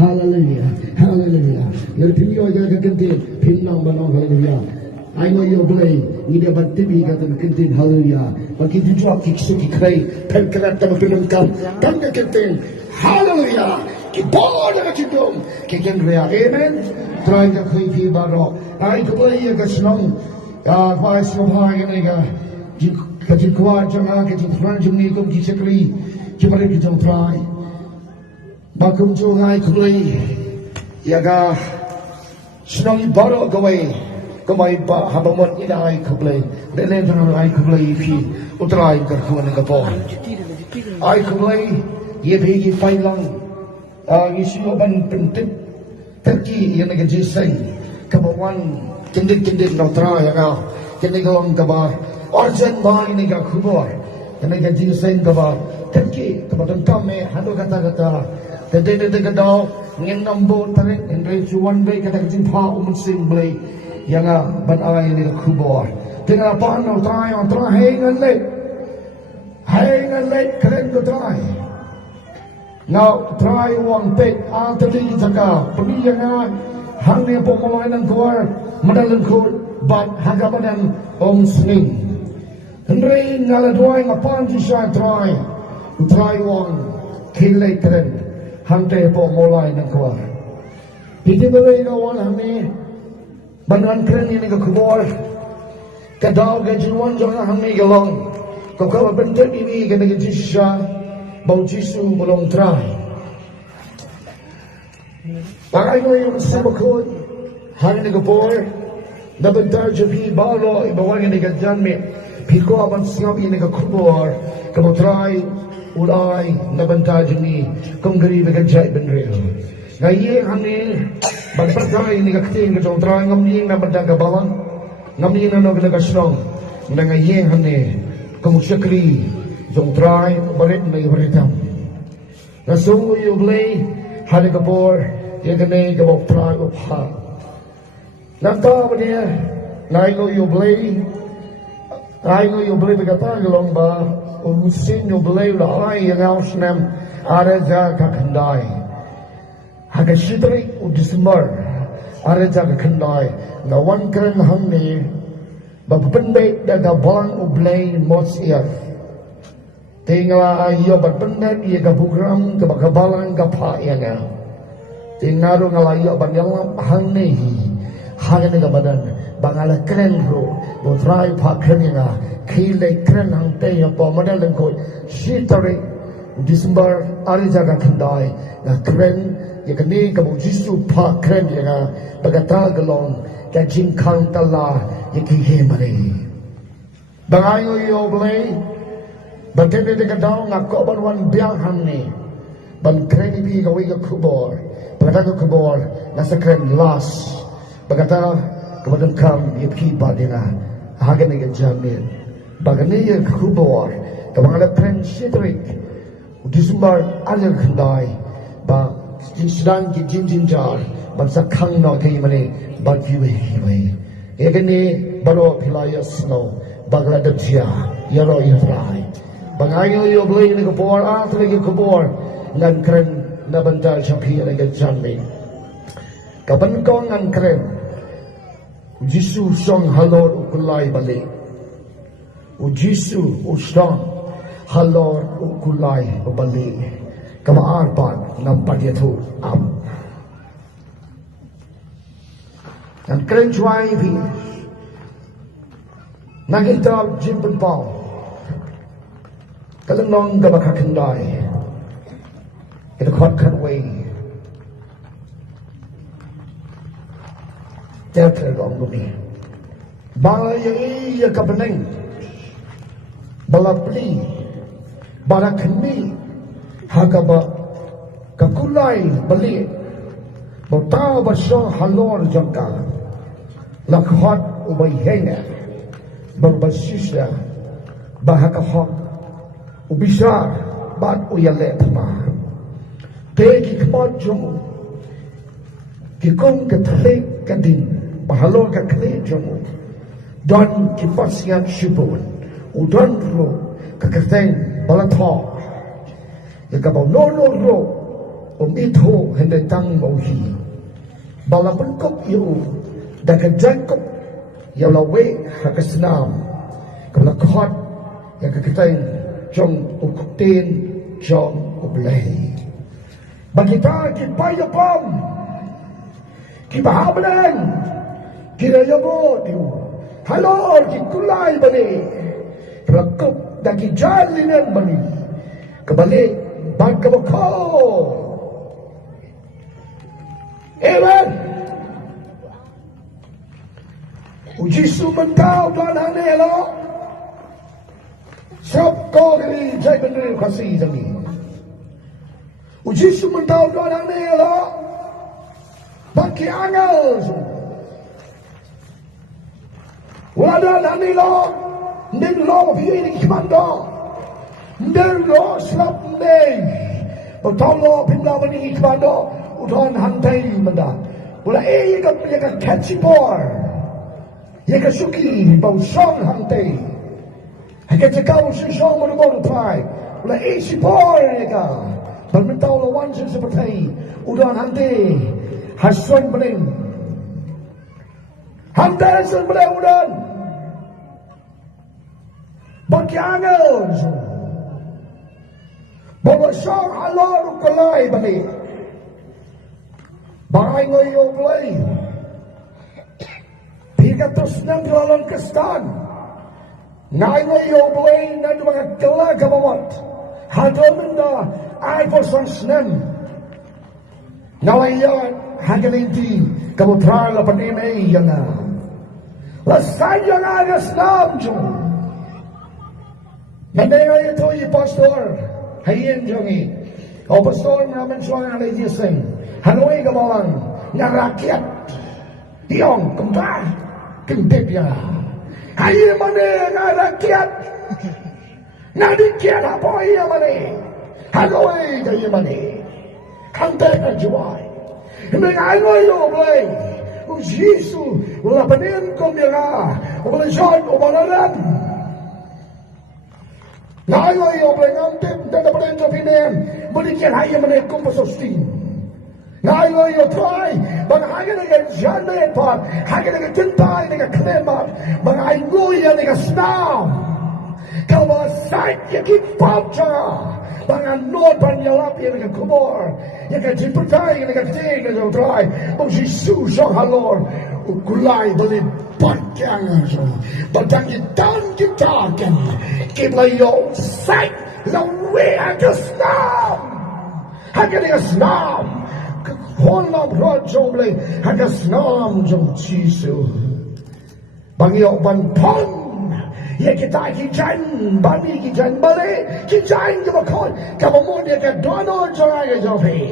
Hallelujah. Hallelujah. Let him yo ya kantin pin nang banong hallelujah. I know you play. We never tibi kat kantin hallelujah. Bagi tu jua kiksu kikrai perkerat tam pinam kam kantin hallelujah. Ki bawah dah kacindom. Kikan ria amen. Try ka khui baro. Ai tu play ya kasnong. Fai semua ini ka. Kacin kuat jangan kacin front jumni kum kisekri. Cuma kita try. Bakum jungai kulai, yaga senang baru kawai, kawai ba habamot ilai kulai, delen tangan ai kulai fi utrai kerkuan kapor. Ai kulai ye begi failang, isu ban pentit terki yang nak jiseng, kawan kendit notrai yaga, kendit kalong kabar, urgent ba ini kah kubur, yang jiseng kabar terki kabar tamme hadu kata. Tadi kadang ngin nombor tarik ngin cuan bay kata kecil pa sing blay yang ban ay ni kubur. Tinggal apa no try hengan let keren ko try. Now try one take tadi jaga pergi yang hang ni po mulai nang keluar madalan ko ban hagabanan sing. Henry ngala doang apa tu saya try one kile keren. Hantai po mulai nak keluar. Kita boleh kawan kami banan keren ini ke kubur. Kadau kejuan jangan kami galong. Kau kalau bentuk ini kena kejisah, bau jisu belum try. Pakai kau yang sebekut hari ini kubur. Dapat terjadi balo ibawan ini kejanmi. Piko aban siap ini ke kubur. Kamu try. Ulai nabanta jini kongri begajai benrel ngaye hane bagpakai ni kakting ke jontra ngamni nabanta ka balang ngamni na no ka snong ngaye hane kumusyakri jontra balit na ibaritam nasungu yuglay hade kapor yagane ka boktra upha nanta bania naingo yuglay begata galong ba Umusin yo belai lai yang aus nam ada jaga kendai. Haga sidri udismar ada jaga kendai. Nawan keren hamni babendek daga balang ublai mosier. Tinggal ayo babendek ia kabugram kabagabalang kapa yang. Tinggal ngalayo banyalam hamni haga nega badan bangala keren ro botrai pa keren yang. Kile keren hang te apa model ko sitari December ari jaga kendai na keren ya kini kamu jisu pa keren ya bagata galong ka jingkang tala ya kihe mari bangayo yo blay bagende de kadang ngako banwan biang hamni ban keren bi gawi ka kubor bagata ka kubor na sa keren las bagata kemudian kam ya pi badina hagen ga jamin bagani yang kubur, kabang ada pensietrik, December ada kendai, bang sedang jin jar, bangsa kang no kaya mana, bang kiwe. Ini baru pilaya snow, bagla dapsia, yaro yafrai. Bang ayo yo beli ni kubur, lagi kubur, ngan keren nabantal champi lagi jammi. Kapan kau ngan keren, Jisu song halor ukulai balik. Ujisu usdang halor ukulai bali kama arpan nampak dia tu am dan keren cuai vi nagin tau jimpen pau kalau nong kama kakendai kita kuat kan way teater dong bumi bala yang iya kabeneng bala pli, bala keni, hagaba kakulai bali, botau bersong halor jangka, lakhot ubay henga, berbasisya, bahakahok, ubisar, bat uyalet ma, tegi kemot jumu, kikong katalik kadin, bahalor kakalik jumu, don kipasiat shibun. Udan ro, kakateng balatho, yakabau no ro, iathuh hendak tang mauhi bala pengkop yu dah kejankop yang lawe hakasnam kalau khot yang kekitain jong uktin jong ublay bagi ta kipaya pom kibahablan kirayabo tiu halor kikulay bani rakop dah kijalinan bani kebalik bagabako amen. Uji sumantau Tuhan hane lo. Sab ko ni jai bener kasih jangi. Uji sumantau Tuhan hane lo. Bagi angel. Wala hane lo. Nden lo bi ni kimando. Nden lo slap nei. Betul pimla bani kimando. Udan hantai menda. Wala ka catchy boy. Yang suki bau song hantai. Hanya cakap song mana bau try. Wala si boy ka. Bermentau lawan seperti udan hantai. Hasun bening. Hantai hasun bening udan. Bagi angel. Bawa song alor ukalai bening. Bahay ngayon play. Pigatos ng lalong kastan. Ngayon play na mga kalagabawat. Hadon na ay po sa snem. Ngayon hagalinti kamutral na paninay yan na. Lasay yan agas namjo. Nanay ito yung pastor. Hayin jongi. O pastor naman siya nga naising. Hanoi ka bawang nga rakyat. Iyong kumta. Kintip ya. Hayin mani nga rakyat. Nadikyat apo iya mani. Hanoi ka iya mani. Kante ka jumai. Hindi nga ngoy oblay. O Jesu. Wala panin kong nila. Wala siyon o balalan. Ngayon yung blengantip na dapat ito pinin. Balikin hayin mani kong pasosting. Ngayon yung try. Mga hayin nga dyan na yan pa. Hayin nga tintay nga klemat. Mga ayuyan nga snam. Kawa sait yung kipap siya. Mga nopan yung lapi nga kumor. Yung kajiputay nga ting nga yung try. Ang Jesus ang halor. Kulay balik patang so. Batang itan kita kan. Kiblayo sait. Lawi ang snam. Hayin nga snam. Honam rojong le hagas nam jong Jesu. Bangyo ban pon. Ye kita kijan bani kijan bale kijan ke bakon. Kamu mo dia ka dono jaya jope.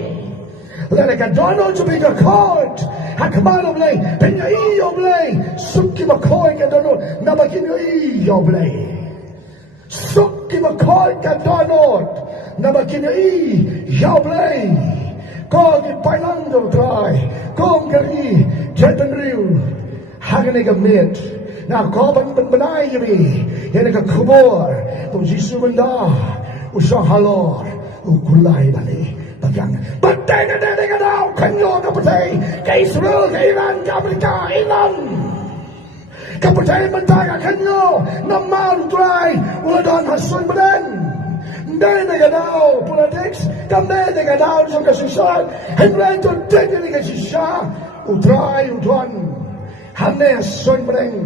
Lele ka dono jope ka kot. Hakmano le penya iyo le. Suki bakon ka dono nabakin iyo le. Suki bakon ka dono nabakin iyo le. Kau di Pailando try. Kau kari jatan riu. Hagan ega mit. Na kau benay yuri. Yan ega kubur. Tu Jesu menda. Usah halor. Ukulay bali. Bagyang. Batay na dede ka daw. Kanyo kapatay. Ka Israel, ka Iran, ka Amerika, Iran. Kapatay mentay ka kanyo. Naman try. Uladon hasun badan. Hindi na daw politics, kami na daw sa kasusan, hindi ito din na kasisa, utray, utuan, hanes, sonbreng,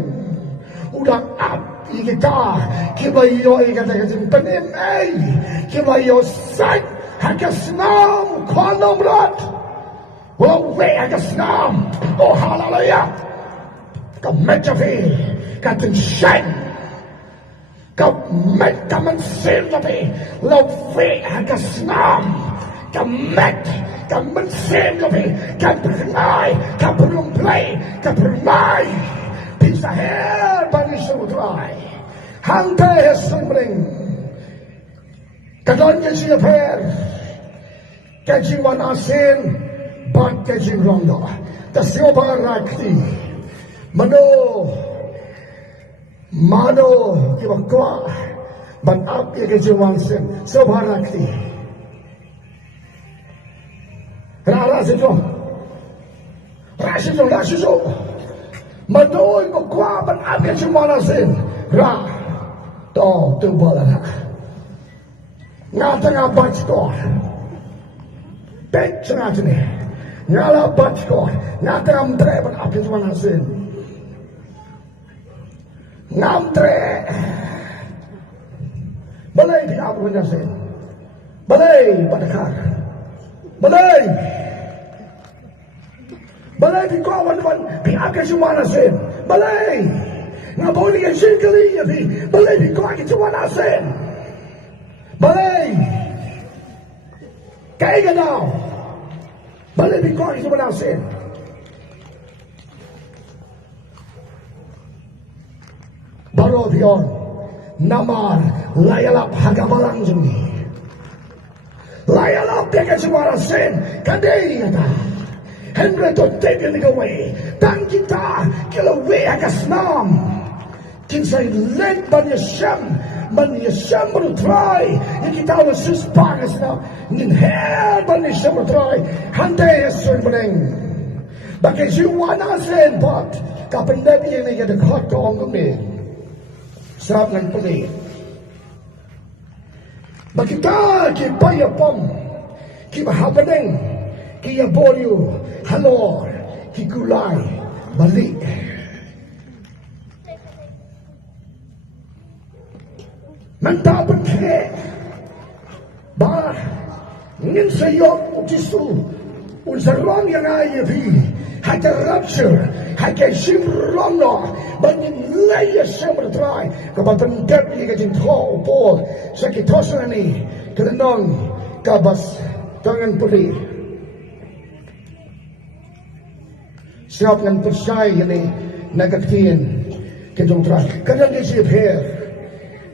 udang at, ikita, kibayo, ikatagasing panim, ay, kibayo, say, hagasnam, kwanong rat, wawe, hagasnam, oh, hallelujah, kametjafi, katinsyan, Kamet kaman sildabi lawi hagasnam kamet kaman sildabi kapernay kaprumplay kapernay bisa her bani sudray hangte sumring kadon siya per kajiwan asin bat kajing rondo tasyo barakti Mano kibakwa ban up ye kejiwansen so bharakti ra sẽ cho ra sẽ cho mà đôi có qua bên áp cái chúng ta xin ra to từ bờ là ngã tengah bach to pet tengah sini ngala bach to ngã tengah mentre bên áp cái chúng ta xin ngam tre balai di áp cái xin balai badakar balai di kawan di áp cái chúng ta xin balai nga boleh yang singkali ya di balai di kau kita wana sen balai kaya ganau balai di kau kita wana sen baru dion namar layalap hagabalang juni layalap dia kita wana sen kadai kata Henry to take it away dan kita kalau we agasnam kinsay led ban Yeshem baru try kita harus suspagas na ngin her ban Yeshem baru try handai Yesus meneng bagai jiwa nasen pot kapan dah dia ni ada hot dong ni serap ngan putih bagi kita kipaya pom kibahabeneng kia borio halor kikulai balik mantap ke bah ngin sayok jisu unsarong yang ayo bi hata rapture hata simrong no bangin laya semerdrai kabatan dep liga jin tho po sakitosan ni kenong kabas tangan pulih siap dengan percaya ni nagaktiin kejong teras kadang dia siap her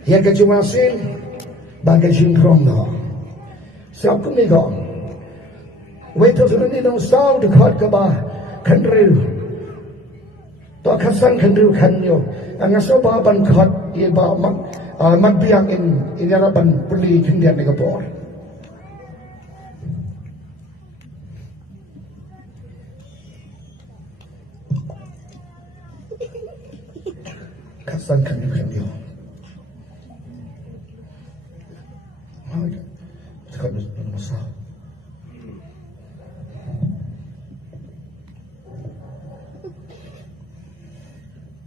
yang kejong asin bagai jingkrong no siap kung ni ko wait till ni nong sao dekat ke ba kanriu to kasan kanriu kanyo ang aso ba ban khat ye ba magbiang in yaraban puli kindian ni kapor kasan kanriu kanyo dekat masa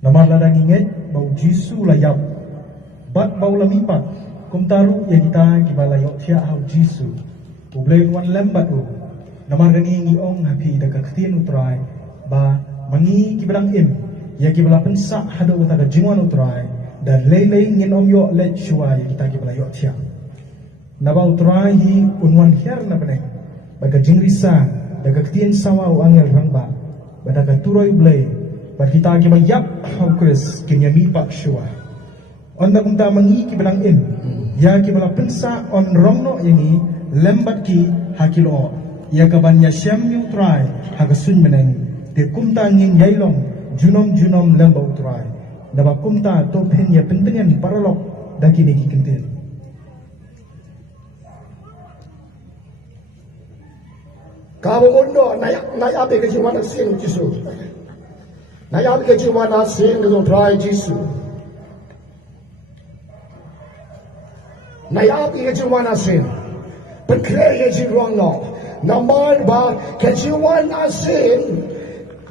Nama ladang ingat bau jisu layap bat bau lamipat kum taru ya kita kibalayok tia hau jisu ublay wan lembat u nama gani ngi ong hapi daga ktin utrai ba mangi kibalang im ya kibala pensa hado utaga jingwan utrai dan lelei ngin om yo let shua ya kita kibalayok tia naba utrai hi unwan her na beneng baga jingrisa daga ktin sawa u angel rangba badaga turoi blay kita kita mayap haukus kenyami pak shua on da kunta mangi ki belang in ya ki bala pensa on rongno yangi lembat ki hakilo ya gaban ya syam yu try hagasun meneng de kumta ngin yailong junom lembau try da ba kumta to pen ya pentengan paralok daki ni ki kentil kabo mondo nayak abe ke jiwana sin jisu nayak ke jiwana sin ke try jisu nayak ke jiwana sin berkreasi jiwang no namar ba ke jiwana sin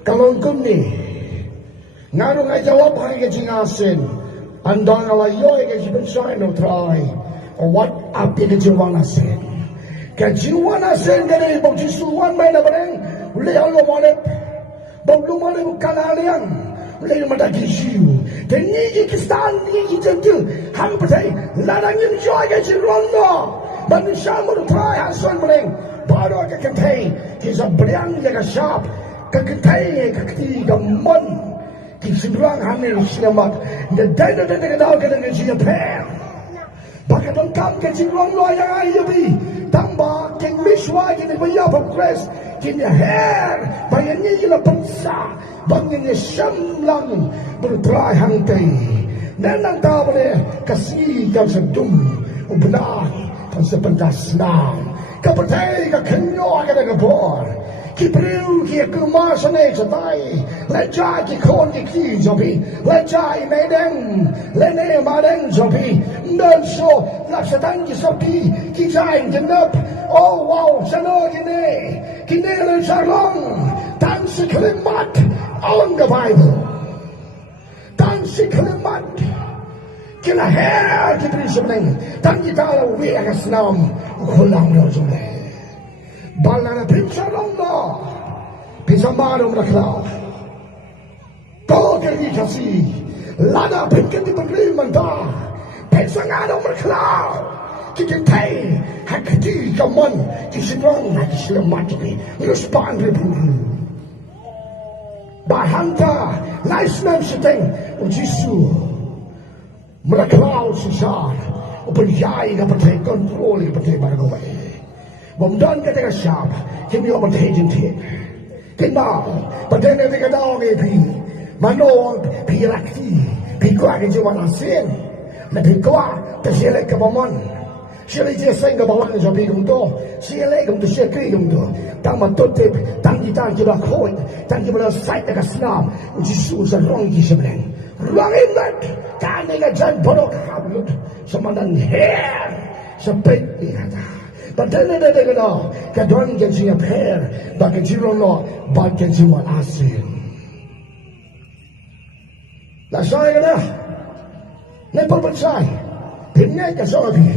kalau kumni ngaru ngai jawab hari ke jinga sin andang ala yo ke jiban sai no try what abe ke jiwana sin kejiwana sen dari bau jisuan main apa neng boleh Allah malap bau lu malap bukan alian boleh mendaki jiu dan ni kistan ni jentil ham petai ladangin joy kejirono manusia merupai hasan meneng baru ke kentai kisah beriang jaga syap ke kentai ke ketiga mon kisindrang hamil selamat dan dana kenal dengan siapa Baka tangkap ke jinglong lo yang ayabi tambah king miswa kini bayar progress kini her bayarnya ila bangsa bangnya syamlang berterai hantai dan nanta boleh kasih kau sedum ubelah kan sepentas senang kapatay ka kanyo ka nagabor ki priu ki kumasane chatai la ja ki kon ki jobi la ja medeng le ne madeng jobi non so la satang ki sopi ki jain jenap oh wow sano ki ne le charlong tan si kalimat on the Bible tan si kalimat kila her ki priu sebenarnya tan kita lawi agasnam kulang no jole balana pinsa lomba pinsa marum raklau kau kasi lada pinkan di pembeli manta pinsa ngadom raklau kita tay hakati kaman kisinong nakislemat ni respond repuru bahanta laisnam seteng ujisu meraklau susah berjaya dapat kontrol dapat barangawai Bomdan kata ka siap, kimi o matahijin tiyan. Kinma, padena di ka daw ngay pi, mano pi rakti, pi kwa ka jiwa nasin, na pi kwa, ta sila ka paman. Sila jiya sa nga balang sa pi kong to, sila kong to siya kri kong to, tang matutip, tang kita jiwa koy, tang jiwa sait na kasnam, Jesus ang rong siya belang. Rongin mat, kani ka dyan, bono kakablut, sa manang hair, sa pit ni kata. Padahal ada kena kadang jadi per bagi jiran lo bagi jiran asin. Lah saya kena nepal bersai, pinai kesabi.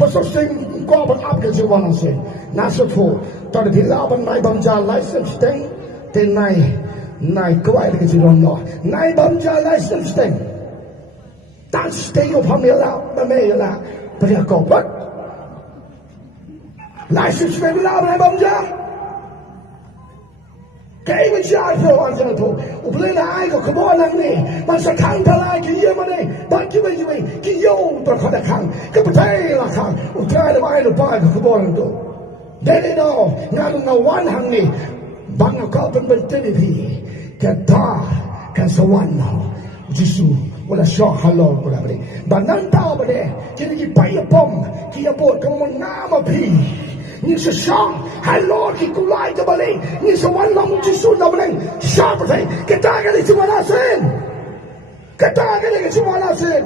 Pasal sing kau berap ke jiran asin. Nasabfu tadi bila abang naik bangja license teng, naik kuai ke jiran lo, naik bangja license teng. Tak stay up hamila, mamela, berjalan. License may bilang na bangja. Kaya mo siya ito ang siya ito. Upalay na ay ko kumuha lang ni. Masakang talay kiyo man eh. Bakiway kiyo ito kadakang. Kapatay lakang. Utray na maay lupay ko kumuha lang ito. Dahil ito nga nung nawan hang ni. Bang akapan bantiniti. Kata kasawan na. Jisu. Wala siya halal ko na ba ni. Banang tao ba ni. Kinigipayapom. Kiyabot kung mga pi. Ni sesang halal ki kulai ke balik ni sewan lam jisu na balik siapa saya katakan ni cuma nasin katakan ni cuma nasin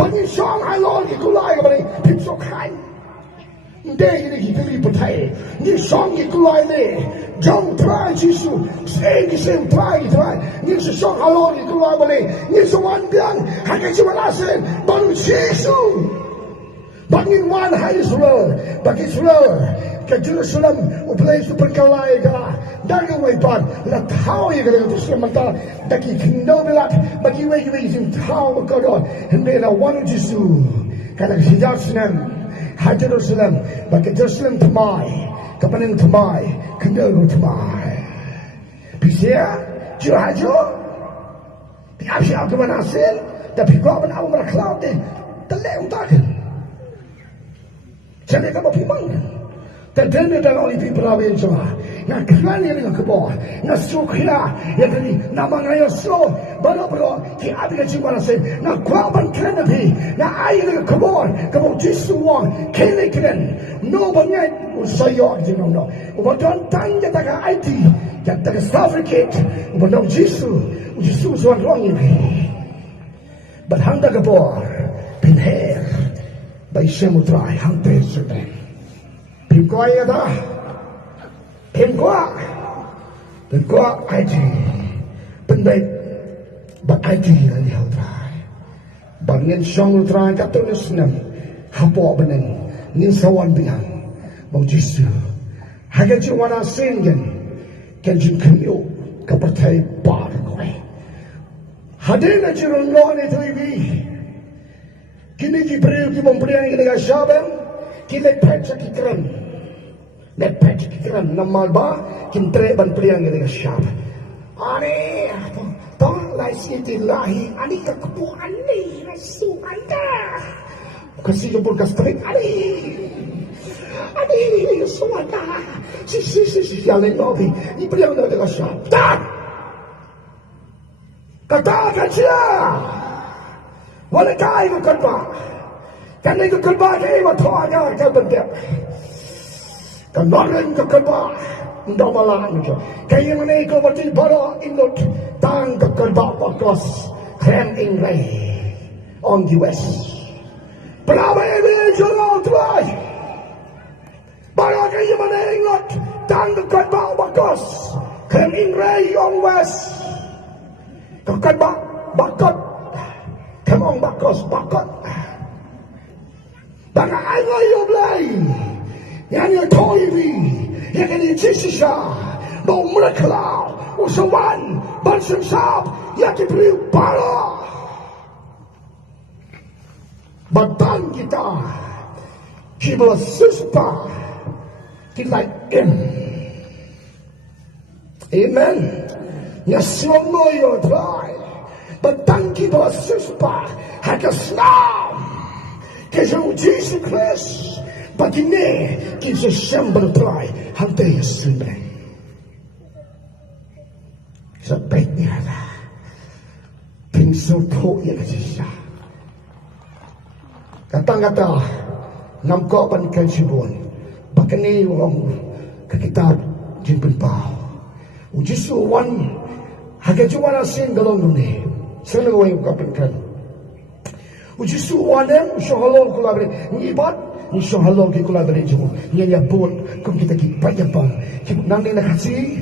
bagi sang halal ki kulai ke balik pipsokan ndai ni ki pili patai ni sang ki kulai ni jom try jisu sei try ni sesang halal ki kulai balik ni sewan biang hanya cuma nasin baru jisu Bangin wan hai Israel, bagi Israel ke Jerusalem, upalay super kalay ka, dagang waypan, lathaw yung kaya ito siya mata, daki kingdom bilat, bagi-way yung tao magkaroon, hindi na one Jesu, kaya si Jerusalem, ha Jerusalem, bagi Jerusalem tamay, kapanin tamay, kingdom tamay. Pisya, Jehajo, piap-siap kumanasin, tapi kau menawa meraklaw din, talay takin. Jadi kamu pimang, terdengar dalam lipi perawi semua. Yang kerana yang kebor, yang sukira, yang ini nama ngaya slow, baru kita ada jiwa nasi. Nak kuaban kerana pi, nak air yang kebor, kamu jisu wang, kene keren, no banyak usaya jiwa no. Ubadan tanya tak IT, yang tak fabricate, ubadan jisu suan ruang ini. Berhanda kebor, pinher. By semutrai hang tesudeng. Pimkwa ya dah. Pimkwa aji. Pendai bat aji lagi hal trai. Bangin song trai katulis nam. Hapo beneng. Nin sawan biang. Bang Jisu. Haga jiwana singen. Kenjin kenyo. Kapatai bar kowe. Hadena jirun lo ni tu ibi. Kini ki beriu ki memberian kita syabam, ki lepet ki keren, namal ba, kintre ban berian kita syab. Ani, tong laisi tilahi, ani kekepu ani, laisi anda. Kasih jempol kastrik ani suara, si jalan nobi, ni berian kita syab. Tak, katakan siya. Wala kaya ko kanpa. Kan ni kekelba ni watanya ke bendek. Kan nolen kekelba ndak malang je. Kayak mana ko berarti bara inut tang kekelba bakos krem ingrai on the west. Berapa ini jual tuai. Bara kayak mana inut tang kekelba bakos krem ingrai on west. Kekelba bakot. Kemong bakos bakot. Baka Allah yo blai. Yang yo toivi. Yang ini jisisha. No mereklau. Usawan. Bansen sab. Yang diberi bala. Batang kita. Kita suspa. Kita in. Amen. Nyasong no yo try. Batang kita suspa. Haka slam. Kejauh Jesus Christ. Bagi ni kita sembel try hantai sunai. Sebaiknya lah. Pingsur po yang sisa. Kata-kata nampak panikan sibun. Bagi ni orang ke kitab jimpen pau. Ujisu wan haga juara sin galong ni. Sana gawin kapankan. Ujisu wanem syahalo kulabre ngibat ni syahalo ki kulabre jo ni ya bot kum kita ki payapang ki nang ni nakasi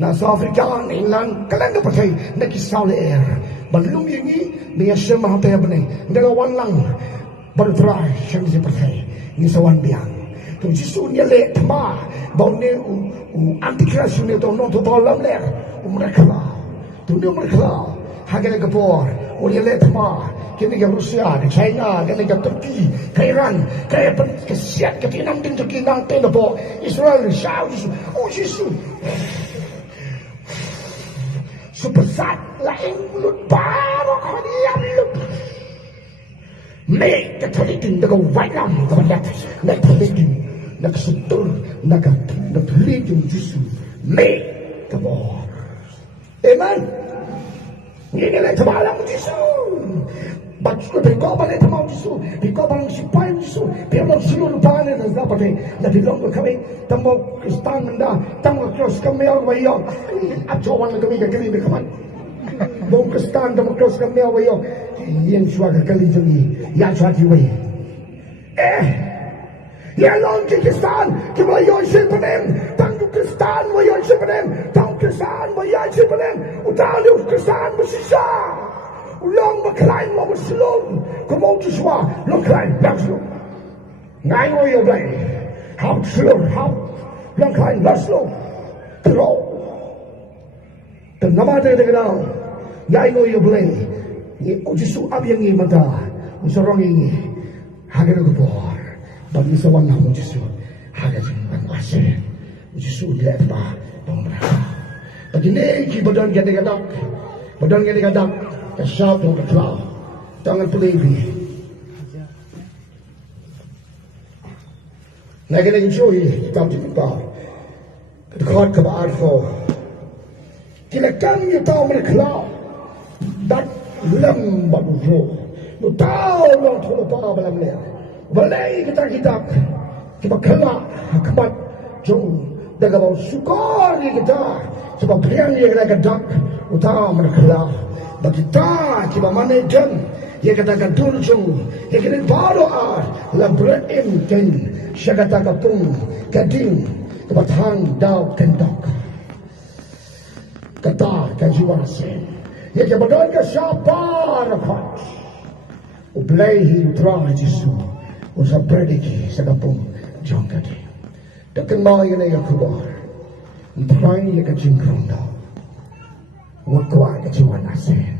na South Africa England kalang pakai na ki saule air balum yingi ni ya shema hata ya bne ndaga wan lang baru try shemi si pakai ni sawan biang tu jisu ni le tama bau ne antikras ni to no to balam le mereka tu ni mereka haga ke por o ni le tama kini ke Rusia, ke China, kini ke Turki, ke Iran, ke Siat, ke Tinam, ke Kinang, ke Nebo, Israel, Saudi, oh Yesus. Supersat, lain mulut baru kau diam lut. Mek ketelitin dengan wajam kepada nak ketelitin, nak setur, nak ketelitin Yesus. Mek kebor. Amen. Ini lah semalam Yesus. Baca berkau balik tamau Yesus, berkau bang sipai Yesus, berkau seluruh tanah dan dapat na berkau kami tamau Kristen anda, tamau cross kami orang wayo, ajawan kami kali berkaman. Bau Kristen tamau cross kami orang wayo, yang suara kali jadi, yang suara jiwa. Yang lawan Kristen, kita wayo siapa tangguh Kristen wayo siapa tangguh Kristen wayo siapa, utali Kristen bersisa. Ulang berkelain mau berselum. Kemau Joshua lo kelain langsung. Ngai ngoi yo blai. Hau selum hau. Lang kelain langsung. Terau. Dan nama dia kenal. Ngai ngoi yo blai. Ni Joshua ab yang ni mata. Usorong ini. Haga ko por. Bagi sawan na Joshua. Haga jimban asen. Joshua dia apa? Domra. Bagi ni ki badan gede-gedak. Badan gede-gedak. Shout on the cloud. Jangan pelibi. Nak kena enjoy kita kita. Dekat ke arfo. Kita kan kita mereka. Dat lem baru. Lu tahu orang tu lupa balam ni. Balai kita kelak kemat jauh. Daga bau sukar kita. Sebab priang dia kena kedak. Utama mereka. Bagi kita mana jam, ia katakan turjung, ia kata baru la berim ten, saya kata kapung, kading, kebatang dau kendok. Kata kajiwa sen, ia kata badan ke siapa rapat, ublai utara Yesus, usah berdiki sekapung jong kading. Dekat mai ini ia keluar, utara ia kajingkrong dau. Wakwa kajiwa nasen.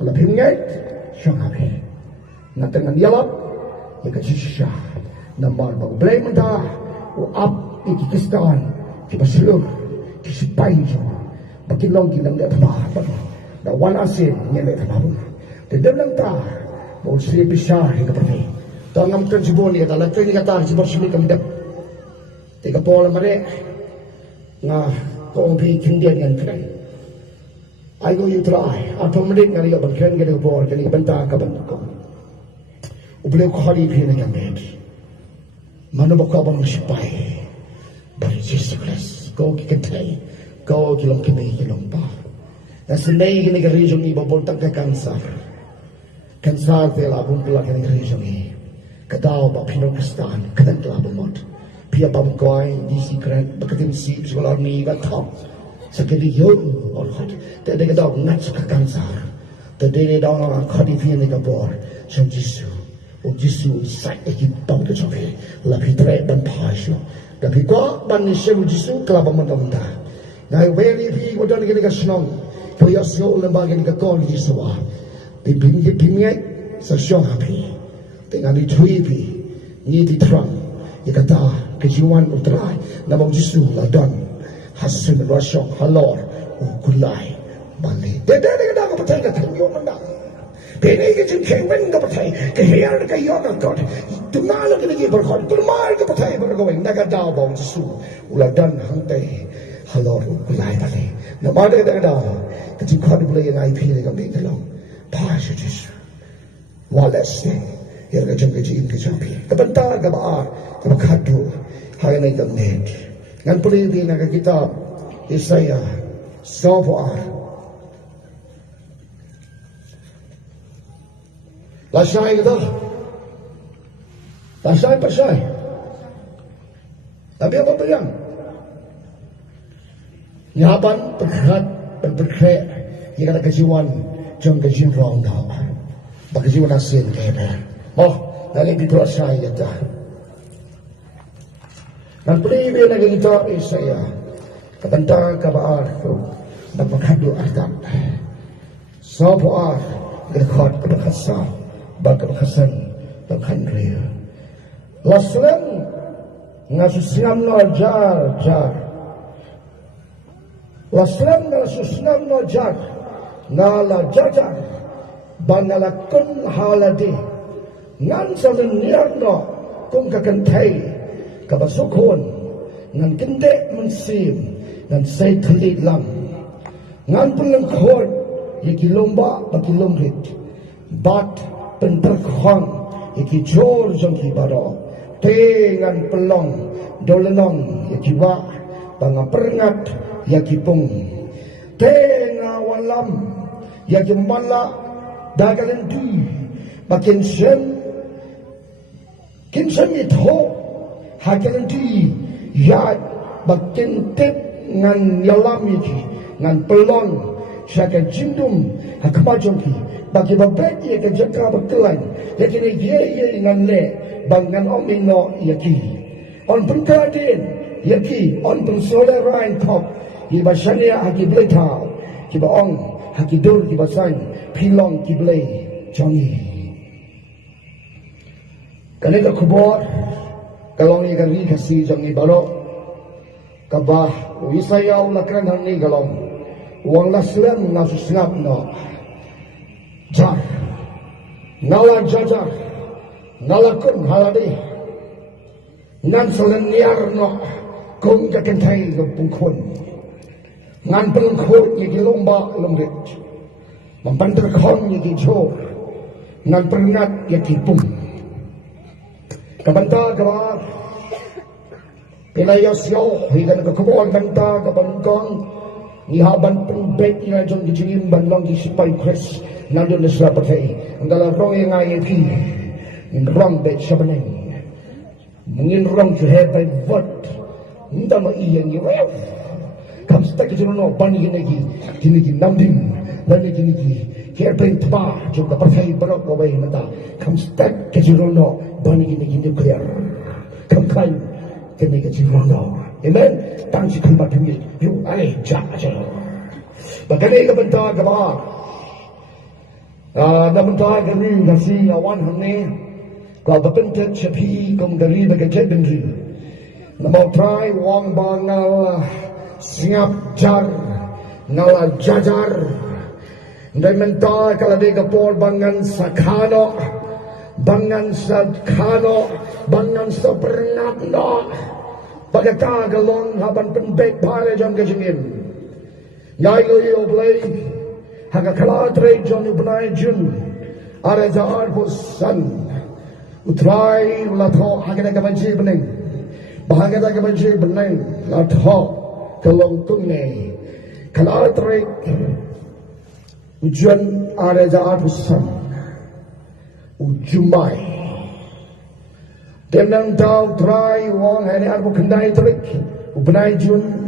Kalau pingat, syangkapi. Nak dengan yalap, ia kajisha. Nampak bagu belai mentah, up iki Kristan, kita seluruh, kisipai jo. Bagi longgi lang dia tamah, dah wan asin ni le tamah pun. Tidak langkah, baru sih besar hingga pergi. Tangam kan siboni kata, lalu ini kata sibor sini kami dah. Tiga pola mereka. Nga kong pi kindian yang keren Ayo you try. Apa menit ngani ka bangken ka bor kani banta ka banko. Ubele khali phine ka met. Mano baka bang sipai. Bari Jesus Christ. Go ki kentai. Go ki long kini ki long pa. Nasinay kini ka region ni babol tang ka cancer. Cancer tela bung pula kini ka region ni. Kadaw ba pinong kastan kadan tela bumot. Pia bam koi di secret bakatim si sekolah ni ka top. Sakit yo, orang tadi kita nak suka kansar, tadi kita orang khadi fian kita bor, jom Yesus, Yesus sai kita bang kita cakap, lebih terang dan pasio, tapi kau ban Yesus Yesus kelapa mentah-mentah, ngai weli pi kau dah kita senang, kau ya siapa lembaga kita kau Yesus wah, pimpin sesuatu happy, dengan itu pi, ni di terang, kita kata kejiwan uterai, nama Yesus ladan. Hasil rasok halor kulai balik. Dede kita ka patay ka tayo manda. Kini kita kengwen ka patay kahiyar ka yon God. Tumalo kita ki berkon. Tumal ka patay bergawin nagadaw ba Jesu. Uladan hangtay halor kulai balik. Namada kita daw. Kasi kadi boleh yang IP ni kami kalau pasal Jesu. Walas ni. Yang kajang kajin kajapi. Kebentar kabar kabakado hari ni kami. Ngan peliti nak kitab Isaiah 14. Lasai kita. Lasai pasai. Tapi apa yang? Nyaban berkat berkat yang ada kejiwan jom kejiwan rong dah. Kejiwan asin kena. Oh, dari itu lasai kita. Dan pelibih lagi kita Isaiah kebentar kabar tu dan berkadu adab sabar berkat keberkasa berkebakasan berkandria laslan ngasusnam no jar laslan ngasusnam no jar ngala jajar banalakun haladi ngan saling niarno kung kakantai kabasukon ngan kende mensim ngan say thalit lam ngan pelengkhon yaki lomba baki lomrit bat penterkhon yaki jor jongki baro te ngan pelong dolenong yaki wa banga perngat yaki pung te ngawalam yaki mala dagalendu bakin sen kinsen itho hakilanti ya bakin tip ngan yalam yaki ngan pelon syaka jindum hakmajong ki bagi babet ye ke jaka bekelan yaki ni ye ngan le bangan omino yaki on pengkaden yaki on pengsolar rain kop ki basania haki bletau ki baong haki dur ki basan pilong ki ble jongi kanila kubor kalau ni kan ni kasih jangan balok kabah wisayau lakran ni kalau wang laslam nasusnap no jar ngala jajar ngalakun halade nan seleniar no kung kakentai ke pungkun ngan pungkun yaki lomba lomrit membantar kon yaki jor ngan pernat yaki pung kabanta kabar pinayasyo higan kakabon banta kabangkong ihaban pembek ina jong gijingin banlong gisipay kres nandun na sila patay ang dalarong yung IAP in rong bet siya baneng mungin rong juhetay vod nda maiyang irew kamsta kijuno bani ginagi namding lani ginagi airplane tapa juga patay barok gaway mata kamsta kijuno bani ginagi nuclear kamkay ginagi kijuno amen tangsi kalma tumil yung alay jaja bagani kabanta kabar namanta gani kasi awan hamne kau berpentet cepi kau dari bekerja bendri namau try wang bangal siap jar nala jajar dan mental kalau dia kapol bangan sakano bangan sakano bangan sapernat no pagkaka galong haban penbek pare jam kejengin ngayo yo play Haga kalatray John Ibnay Jun. Are the art son. Utray latho hagana kabanji bening. Bahagana kabanji bening. Latho kalong tungne. Kalatray Jun are the art son. Jumai. Tenang tau try wong hari arbo kendai trik. Ubnai Jun.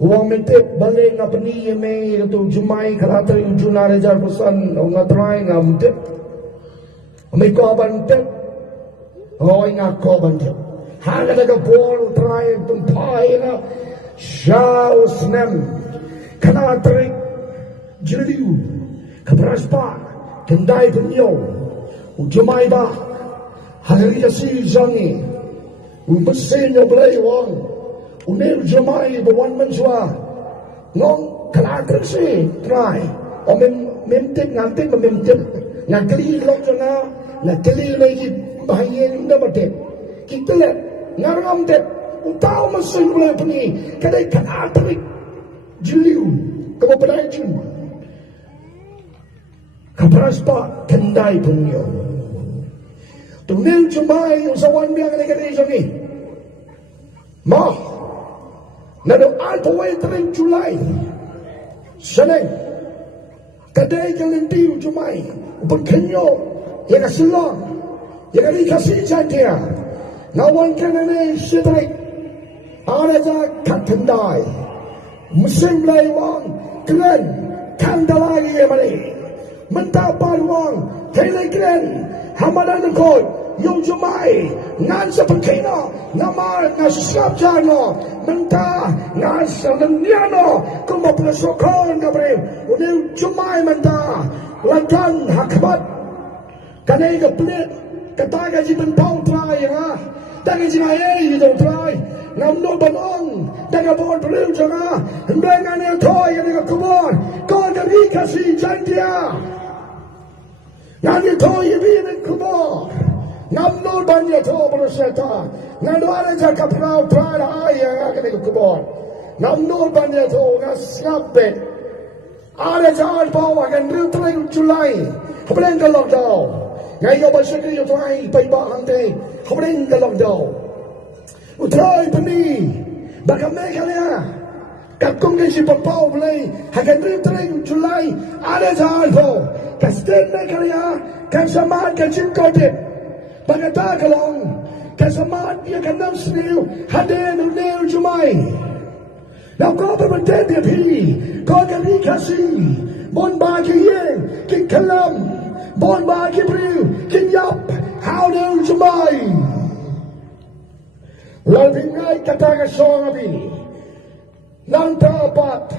Wong mentep balik ngapni yeme tu jumai kalatri junare jar pesan ngatrai ngamtep mai ko bantep hoi ngako bantep haga daga bol trai tum pai na shau snem kalatri jiliu kabraspa kendai penyo jumai ba hari si jangi ubesin yo blai wong Unil jumai bawan mensua ngong kalatrik si try o memtip ngantik memtip ngakli lok jana ngakli lagi bahayen nda matip kita le ngaram tip utau mesin boleh puni kadai kalatrik jiliu kau pedai jun kapraspa kendai punyo tunil jumai usawan biang kadai jani mah Nado alpaway tering Julai Sanay Kadai kalintiw Jumai Pagkanyo Yaga silong Yaga di kasi jantia Nawan kananay sitray Araja katandai Musim laywang Kren Kandalagi yamani Mentapal wang Kailay kren Hamadan koy Yung Jumai Ngan sa pagkina Naman nga sisap dyan Menta nga sa nangyano Kung maplasokon gabriel Yung Jumai menta Lagan hakbat Kanay kaplit Kataga jibang pao try nga Daga jimay yun try Ngamno banong Daga bawal paliw dyan nga Hindi nga niya toy Nga niya kumon Kung gari kasi dyan diya Nga niya toy Ibin ang kumon Ngamno banya to berseta. Ngado ada jaka prau prada ayah kena kubur. Ngamno banya to ngasnape. Ada jalan bawa kan ruteng Julai. Habeng ke lockdown. Ngayo basikri yo try pai ba hante. Habeng ke lockdown. Utrai pani. Baka mekanya. Kakung ke si papau play. Hakan ruteng Julai. Ada jalan bawa. Kasten mekanya. Kasamat kacimkote. Pagkata kalong, kasamaan niya kanang siniw, haden unil jumay. Now ko pa matende pi, ko kani kasi, bon bagi yeng, king kalam, bon bagi briw, king yap, how del jumay. Lalving ngay kataga song api, nang tapat,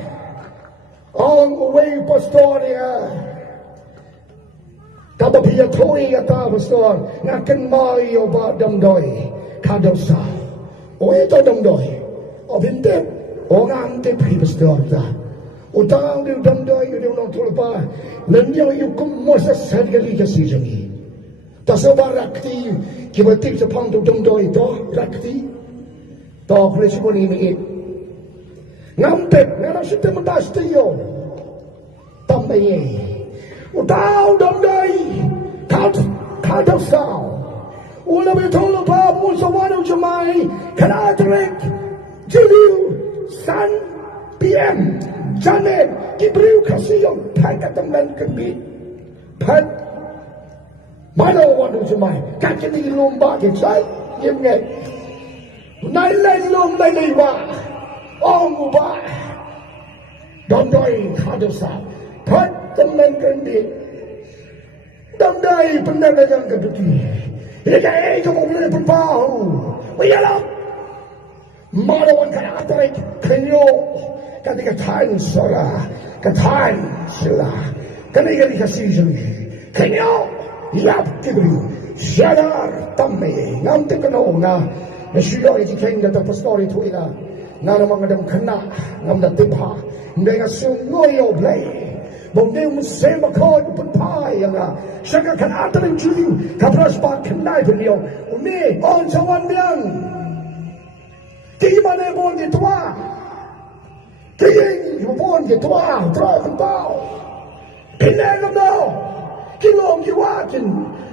ang uway pastoria, Kababiya toy ata pastor ngaken mai oba damdoi kadosa o ito damdoi o binte o ngante pi pastor da utang di damdoi yu no tulpa nanyo yu kum mosa sadgali kasi jangi tasoba rakti kibatik sa pang damdoi to rakti to fleshiboni ni ngante ngara sitte matastiyo tambaye Utau damdai kau sao ula betolo pa musa wanu jumai kalatrik jiliu san PM janet kibriu kasiyong pagkatamlan kami pat mana wanu jumai kakini lomba kecai yemnge nailai lom nailai wa ong ba damdai kau sao pat Teman kandi Damdai pendagang keduti Ilagay kamu boleh berbahu Wayalah Malawan kaya atarik Kanyo Ketika tain sora Ketain sila Ketika dikasih jeli Kanyo Yap kibri Syadar tamme Ngamti kano na Nasyo iti keng Data pastori tu ina Nga namang adang kena Ngamda timha Hindi nga sungoy oblay Bông nêu một xe mà khôi một phần phai nga Sẽ cả khăn át tên chữ Cả praspa khăn đai phần nhiều Uni on sa wan biang Ki mà nê bồn thì toa Kaying yubon ke tua kan tau. Pinang no. Kilom jiwakin.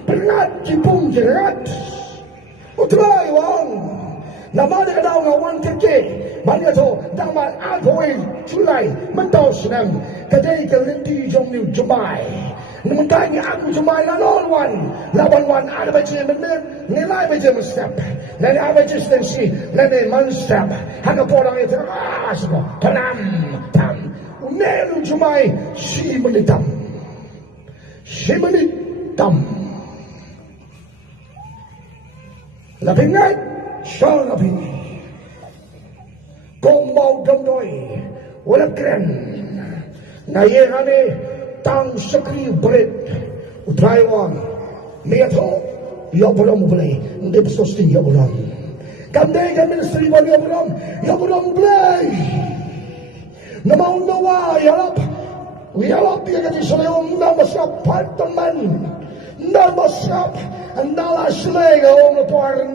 Pengat kipung jerat. Utrai wang. Nama dia kadang ngawan keke. Banyak tu daman alkohol culai mentau senang. Kadai kelenti jom ni jumai. Namentanya aku jumai lawan wan. Lawan wan ada baca benar. Nilai baca mustap. Nilai baca sensi. Nilai mustap. Hanya orang itu semua tanam tam. Unelu jumai si menitam. Si menitam. Lebih ngai, syal lebih. Kong mau damdoi, wala keren. Nayehane tang sekri berit. Utrai wang, meto, ya belum boleh. Hindi besosti ya belum. Kandai kami seri bang ya belum boleh. Namau nawa yalap dia kati seleong nama apartemen. Nama siap andala selega om leparan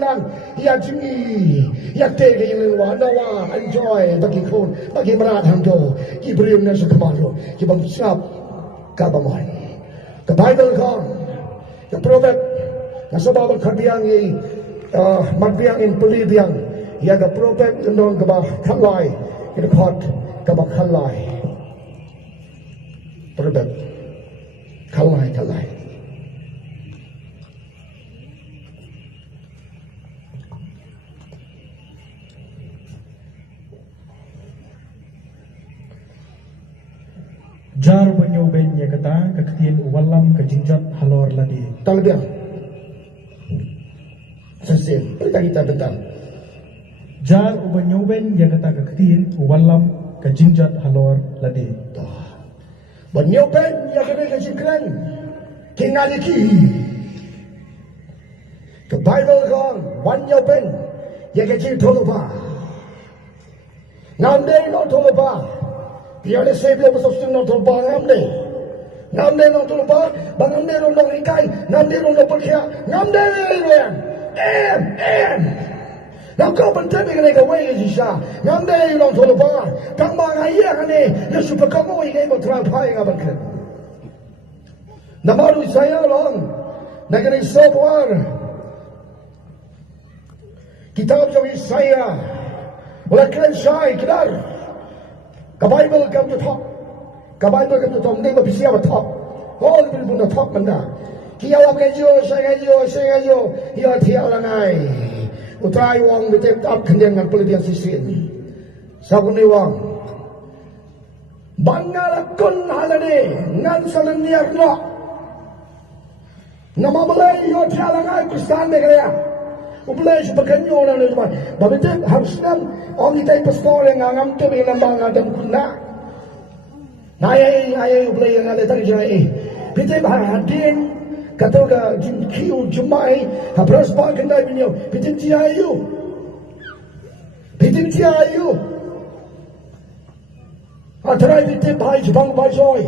ya jingi ya tega yang lewa nawa enjoy bagi merat hando kibrium nasa kemalo kibang siap kabaman ke Bible kan ke Proverb nasa babal kadiang magbiang in pelibiang ya ke Proverb nandong ke bah kalai ke kot ke bah kalai Proverb kalai Jar banyoben ya kata keketin walam kejinjat halor ladi. Talbiang. Sesin. Kita tentang. Jar banyoben ya kata keketin walam kejinjat halor ladi. Banyoben ya kata kejingkran. Kingaliki. Ke Bible kan. Banyoben ya kejing tolupa. Ngamde no tolupa. Biar sebelum bersusung nonton bangamde, ngamde nonton lupa, bangamde nonton ikai, ngamde nonton perkia, ngamde yang, Now kau penting dengan ega way jisa, ngamde nonton lupa, kang mangaya kane, ya super kamu ini mau terangkai ngabakan. Namaru saya long, negeri sobar, kitab jauh saya, oleh kalian saya kedar. The Bible come to top. The Bible come to top. They will be see our top. All the people on the top man da. Kia wap kayo, saya kayo. Ia tiap langai. Utrai wang betul up kendeng dengan pelitian sisin. Sabu ni wang. Bangalakun halade ngan salaniar no. Nama belai ia tiap langai kustan negara. Upulai sebagiannya orang ni cuma. Babetul harus nam orang kita pastor yang ngam tu dengan bang adam kuna. Ayai upulai yang ada tadi jangan Betul hadir kata ke kiu jumai habras bagian dah biniau. Betul tiayu. Aterai betul bahai jepang bahai soy.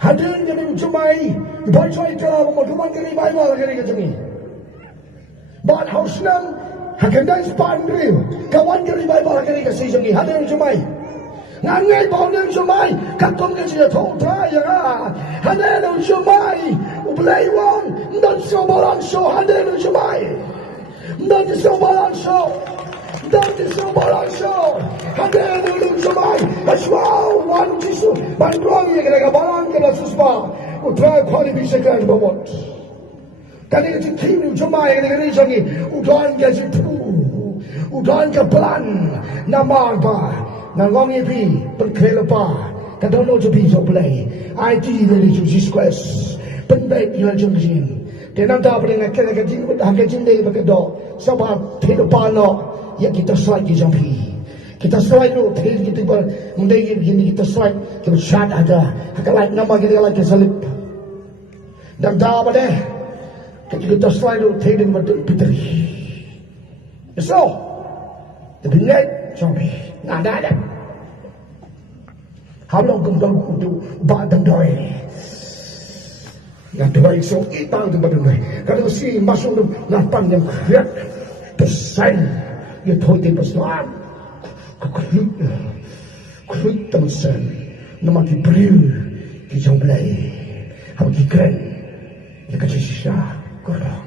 Hadir jadi jumai bahai soy telah memasukan kiri bahai malah kiri kecumi. But house nam hakandai spandri kawan kiri bai bala kiri kasi jangi hadir jumai ngangai bawang jumai kakom kasi thong tra ya hadir jumai ublai wang dan so balang so hadir jumai dan so balang so hadir jumai aswau wan jisu bandrong ya kira balang kira suspa utra khali bisakan bawot Kali itu kini jumai yang negeri jangi udan gaji tu, udan ke pelan nama apa, nangong ipi penkelapa, kadang tu pi joblay, IT dari Jesus Christ, penbaik yang jengjing, dan nanti apa dengan kena gaji, harga jindai berkedok, sebab hidupan lo, yang kita slide di jampi, kita slide lo, kita mendai begini kita slide, kita shot ada, kalau nama kita lagi salib, dan dah apa deh. Kita selalu tidak berpitri. So, tapi naik sampai nada. Hablang kembang kudu badan doi. Yang doi so itang tu badan doi. Kalau si masuk tu lapan yang kreat pesan, ia thoi di pesan. Klut teman nama dibril di jomblai apa kikren ya kecil sisa korang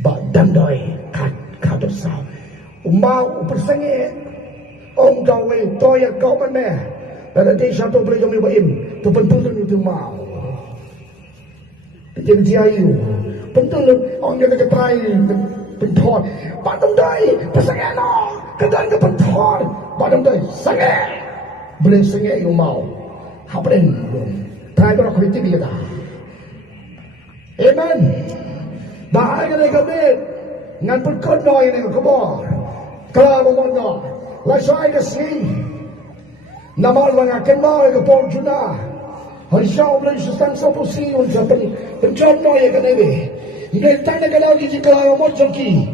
bak dandai kadot sao umau persenge om gawe toya kau mana ada desa tu boleh jomli baim tu pentung tu mau jadi dia pentung orang dia ketai penton padam dai persenge no kadang ke penton padam dai sange boleh sange you mau happen try kau kritik dia dah amen bahaya ni kami ngan pun kau noi ni kau bor kalau mau no lai sai ke si namal wang akan mau ke pon juna hari siapa boleh susah sopo si untuk penjon noi ke ni ini tanya kalau di kalau mau joki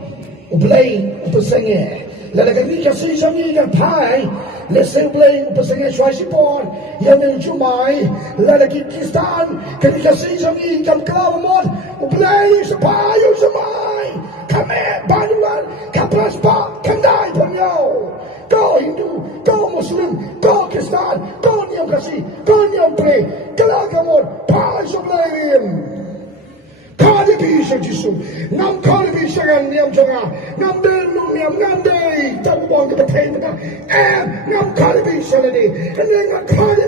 boleh pesenge lada kami kasih sami kan pai lesai boleh pesenge suai pon yang ni jumai lada Pakistan kami kasih sami kan kalau mau boleh sepai jumai kami baruan kapras pak kendai punyau kau Hindu kau Muslim kau Kristen kau niam kasih kau niam pray kalau kamu pai sebelah Kali bisa jisu, ngam kali bisa kan niam jonga, ngam denu niam ngam dei, tahu bang kita tahu tak? Ngam kali bisa ni, ngam kali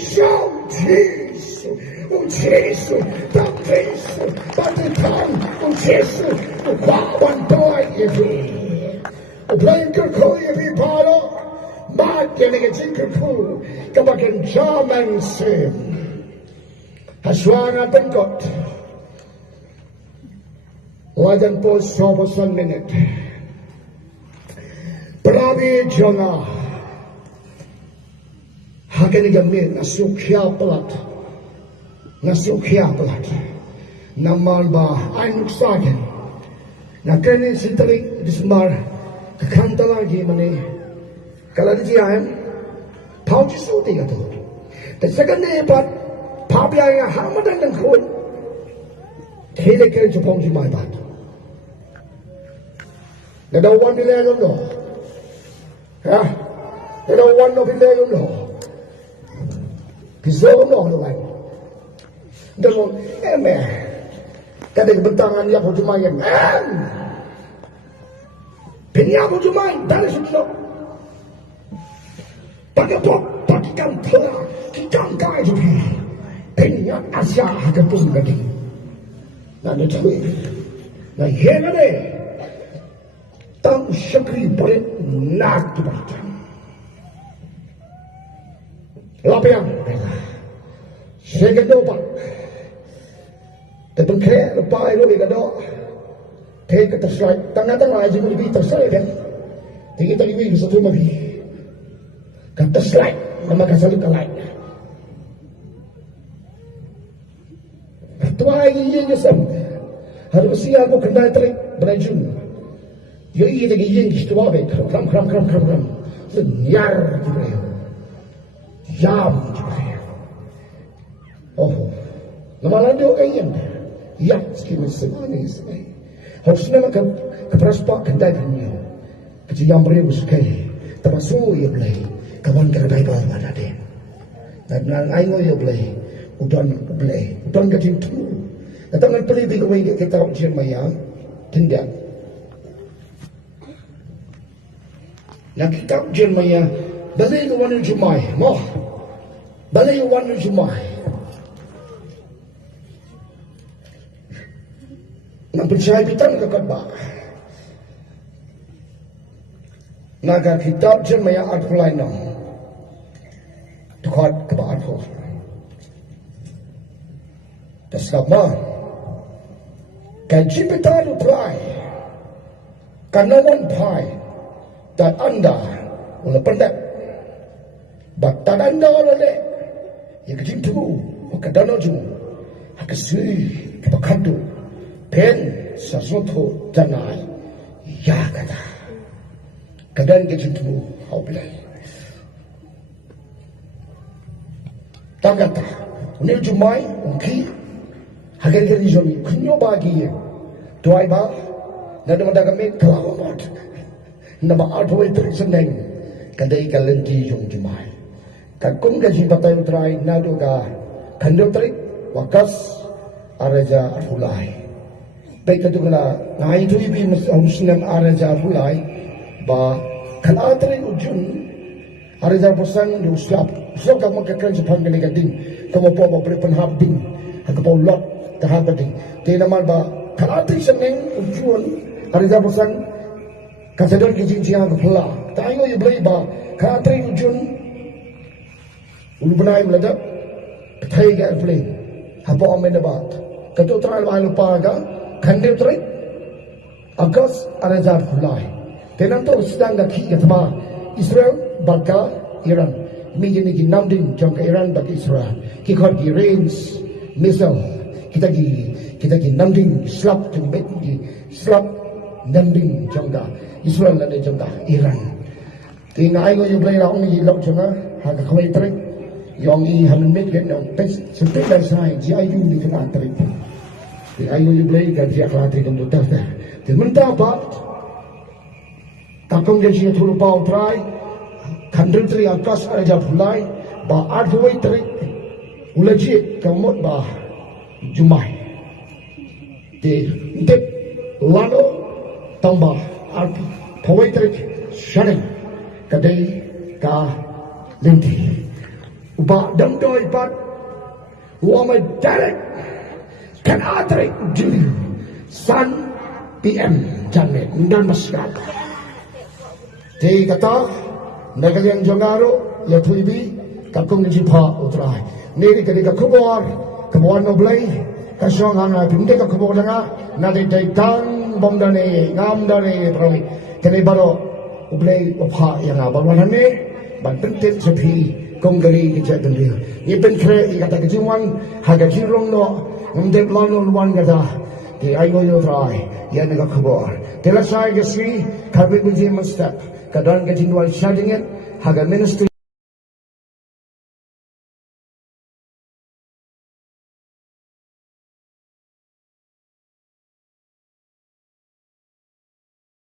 bisa jisu, jisu, tak jisu, batu tam, jisu, kawan toy itu, blanker kau ini paro, mat yang ni jingkerku, kebagian zaman sem, haswangan pengkot. Wajan pos 1 minit. Prabi jonga. Hagen gamin nasukya pelat. Namal ba ainuk sagen. Nakene sitrik dismar kanta lagi mane. Kalau di ayam pauji suting itu. Dan sekali pat pabiya yang hamadan dan kun. Hele kere Jepang jumai bat. Ada wan di lelong do, ya. Ada wan no di lelong do. Kisah no lain. Dalam kadang bentangan yang aku jumai Pini aku jumai dari situ. Pakai pot, pakai kantor, kita angkat je. Pini Asia akan pun lagi. Nak cuy, nak hilang deh. Tang syakri boleh nak dibaca. Lapian, saya kena pak. Tapi kaya lepas itu dia kena. Dia kata terselai, tangan aja boleh terselai kan? Dia kata ini satu lagi. Kata terselai, nama kasar kalai. Tua ini je sam. Harus siap aku kena terik berajun. Yo ini lagi yang tua bet. Kram. Senyar juga. Jam juga. Oh, nama lanjut ayam. Ya, sekian semanis. Harusnya makan keperaspak kendai punya. Kecil beri musukai. Termasuk ia boleh. Kawan kedai baru ada deh. Dan ayo ia boleh. Udan boleh. Udan kecil tu. Datang beli beli kita ujian maya. Tidak. Yang kita ujian maya. Beli warna jumai. Moh. Beli warna jumai. Nak percaya bitang ke kebak. Naga kita ujian maya artikel lain. Dekat kebak artikel. Tersabar. Gaji kita apply. Karena one pie. Dan anda oleh pendek. Batan anda oleh. Yang kecil tu. Maka dana ju. Hak sui. Kepakadu. Pen. Sesuatu janai. Ya kata. Kadang kecil tu. Hau boleh. Tak kata. Ini jumai. Mungkin. Hagar-hagar izoni. Kunyo bagi ya. Tuai ba. Nada mada kami kelawat. nama athoi trik seneng kadai kalenti yung jumai kakung gaji batay utrai naduga kandil trik wakas araja fulai baik itu kala ngai tu ibi muslim araja fulai ba kala trik ujun araja bosan di uslap kamu kekeren sepang kali gading kamu bawa beri penhabding kamu lot tahabding di nama ba kala trik seneng ujun araja bosan kasadar kijin siang kepala tayo you beli ba kala trik ujun ulu benai meledak thai ga plane hapo amenabat kato tral wa lupa ga khande trai agas arajar khulai tenan to sedang ga khi gatma Israel baka Iran migini ki namding jong ka Iran bak Israel ki khot ki range missile kita ki namding slap jong bet ki slap namding jong ga Israel la jong ga Iran tingai go yu blai la ong yi lok jong ha ka khwai trai yang i hamen met get no pes sempit dan sai ji ayu ni kena trik di ayu you blai ga dia kala trik untuk dah di mentah bat takong dia ji thulu pau trai khandil tri akas aja phulai ba athoi trik ulaji kamot ba jumai de dip lano tamba at phoi trik sharing kadai ka lenti ba dam doi pat wama direct kan atrik dulu san PM janet dan masyarakat di kata nagalian jongaro ya tuibi kakung jipa utrai niri ketika kubor noblai kasong hanga binte ka kubor nga nade daitang bomdane ngamdane proi kene baro ublai opha yang abalwanane bantentit sepi konggeri kita beliau. Ini penkre kata kejuan harga jirong no ngdep lalu luan kata di ayo yo try ya nega khabar. Telah saya kesri khabib uji mustaq kadang kejinual shadingin harga ministry